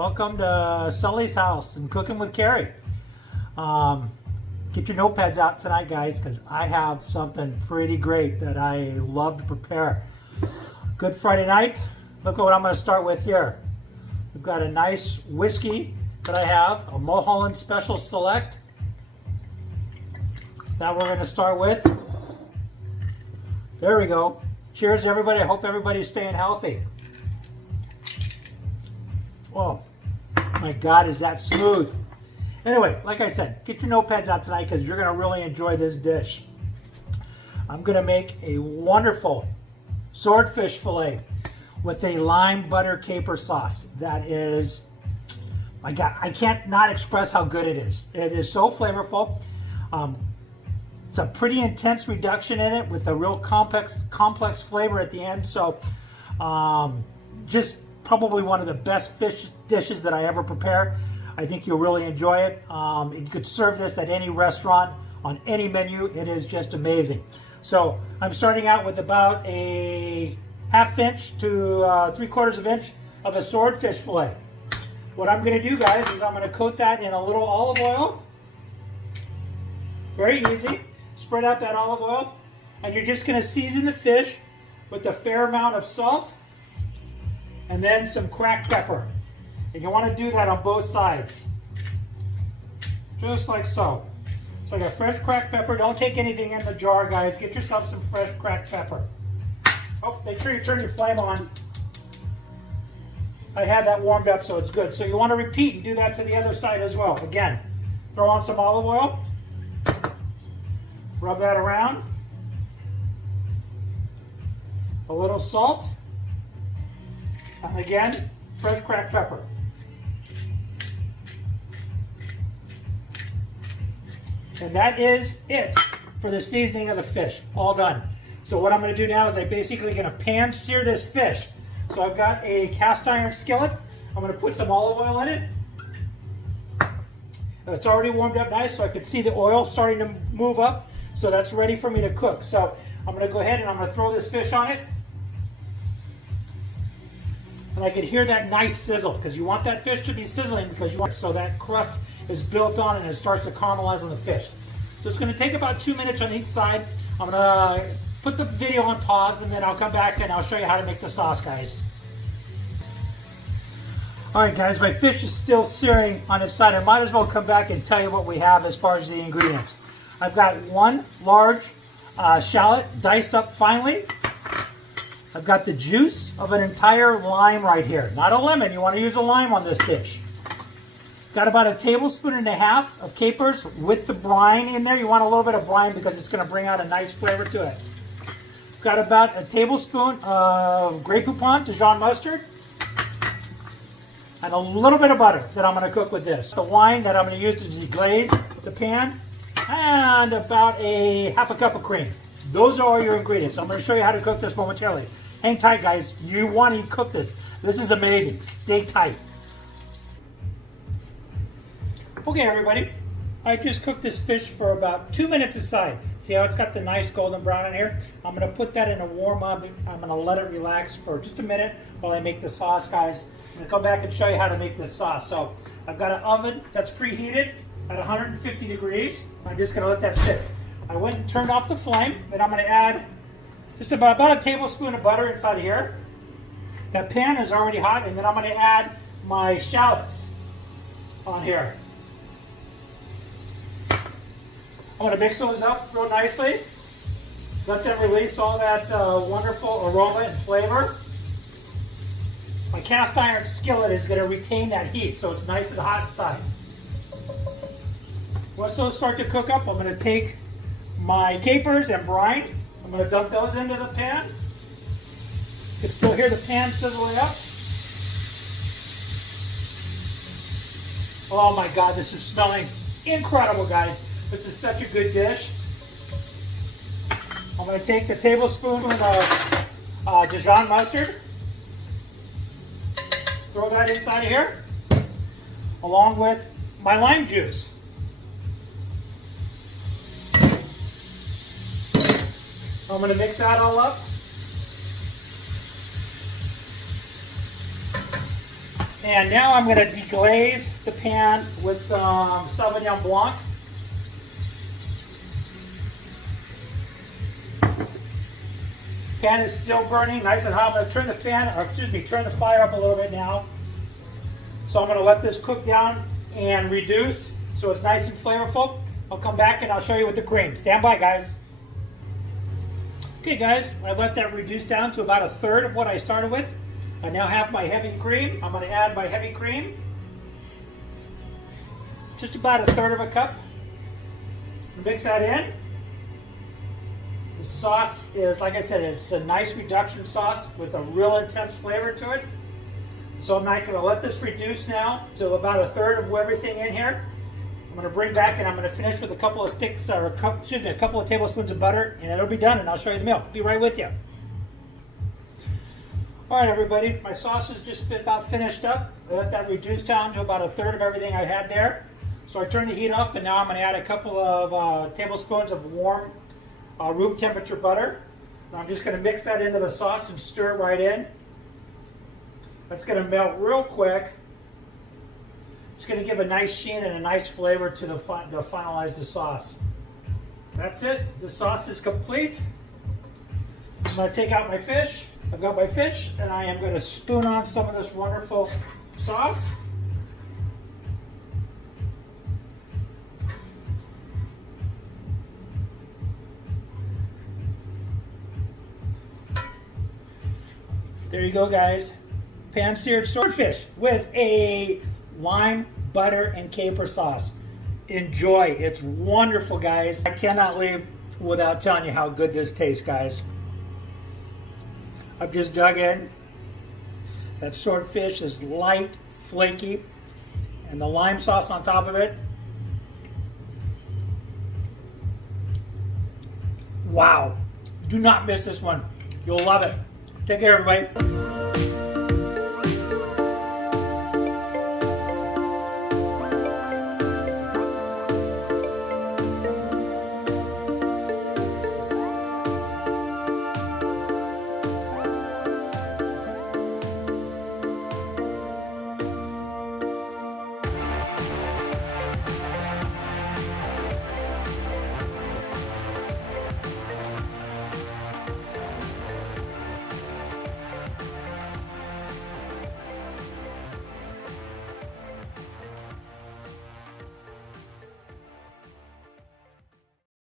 Welcome to Sully's house and cooking with Carrie. Get your notepads out tonight, guys, because I have something pretty great that I love to prepare. Good Friday night. Look at what I'm going to start with here. We've got a nice whiskey that I have, a Mulholland Special Select that we're going to start with. There we go. Cheers, everybody. I hope everybody's staying healthy. Oh, my God, is that smooth. Anyway, like I said, get your notepads out tonight because you're going to really enjoy this dish. I'm going to make a wonderful swordfish fillet with a lime butter caper sauce. That is, my God, I can't not express how good it is. It is so flavorful. It's a pretty intense reduction in it with a real complex flavor at the end. So just probably one of the best fish dishes that I ever prepare. I think you'll really enjoy it. You could serve this at any restaurant, on any menu. It is just amazing. So I'm starting out with about a 1/2 inch to 3/4 inch of a swordfish fillet. What I'm going to do, guys, is I'm going to coat that in a little olive oil. Very easy. Spread out that olive oil, and you're just going to season the fish with a fair amount of salt and then some cracked pepper. And you want to do that on both sides. Just like so. So I got fresh cracked pepper. Don't take anything in the jar, guys. Get yourself some fresh cracked pepper. Oh, make sure you turn your flame on. I had that warmed up, so it's good. So you want to repeat and do that to the other side as well. Again, throw on some olive oil. Rub that around. A little salt. And again, fresh cracked pepper. And that is it for the seasoning of the fish. All done. So what I'm going to do now is I'm basically going to pan sear this fish. So I've got a cast iron skillet. I'm going to put some olive oil in it. It's already warmed up nice, so I can see the oil starting to move up. So that's ready for me to cook. So I'm going to go ahead and I'm going to throw this fish on it. And I can hear that nice sizzle because you want that fish to be sizzling because you want so that crust is built on and it starts to caramelize on the fish. So it's going to take about 2 minutes on each side. I'm going to put the video on pause and then I'll come back and I'll show you how to make the sauce, guys. Alright guys, my fish is still searing on its side. I might as well come back and tell you what we have as far as the ingredients. I've got one large shallot diced up finely. I've got the juice of an entire lime right here. Not a lemon, you want to use a lime on this dish. Got about 1.5 tablespoons of capers with the brine in there. You want a little bit of brine because it's going to bring out a nice flavor to it. Got about 1 tablespoon of Grey Poupon Dijon mustard. And a little bit of butter that I'm going to cook with this. The wine that I'm going to use to deglaze the pan. And about 1/2 cup of cream. Those are all your ingredients. I'm going to show you how to cook this momentarily. Hang tight, guys. You want to cook this. This is amazing. Stay tight. Okay, everybody. I just cooked this fish for about 2 minutes aside. See how it's got the nice golden brown in here? I'm going to put that in a warm oven. I'm going to let it relax for just a minute while I make the sauce, guys. I'm going to come back and show you how to make this sauce. So I've got an oven that's preheated at 150 degrees. I'm just going to let that sit. I went and turned off the flame, and I'm going to add just about 1 tablespoon of butter inside of here. That pan is already hot, and then I'm going to add my shallots on here. I'm going to mix those up real nicely. Let them release all that wonderful aroma and flavor. My cast iron skillet is going to retain that heat, so it's nice and hot inside. Once those start to cook up, I'm going to take my capers and brine. I'm going to dump those into the pan. You can still hear the pan sizzling up. Oh my God, this is smelling incredible, guys. This is such a good dish. I'm going to take the tablespoon of Dijon mustard. Throw that inside of here, along with my lime juice. I'm going to mix that all up. And now I'm going to deglaze the pan with some Sauvignon Blanc. Pan is still burning nice and hot. I'm going to turn the turn the fire up a little bit now. So I'm going to let this cook down and reduce so it's nice and flavorful. I'll come back and I'll show you with the cream. Stand by, guys. Okay, guys, I let that reduce down to about a third of what I started with. I now have my heavy cream. I'm going to add my heavy cream. Just about a third of a cup. Mix that in. The sauce is, like I said, it's a nice reduction sauce with a real intense flavor to it. So I'm not going to let this reduce now to about a third of everything in here. I'm going to bring back and I'm going to finish with a couple of a couple of tablespoons of butter, and it'll be done, and I'll show you the meal. Be right with you. All right, everybody, my sauce is just about finished up. I let that reduce down to about a third of everything I had there. So I turned the heat off, and now I'm going to add a couple of tablespoons of warm room temperature butter. And I'm just going to mix that into the sauce and stir it right in. That's going to melt real quick. It's going to give a nice sheen and a nice flavor to the finalize the sauce. That's it. The sauce is complete. I'm going to take out my fish. I've got my fish, and I am going to spoon on some of this wonderful sauce. There you go, guys. Pan-seared swordfish with a lime, butter, and caper sauce. Enjoy. It's wonderful, guys. I cannot leave without telling you how good this tastes, guys. I've just dug in. That swordfish is light, flaky, and the lime sauce on top of it. Wow. Do not miss this one. You'll love it. Take care, everybody.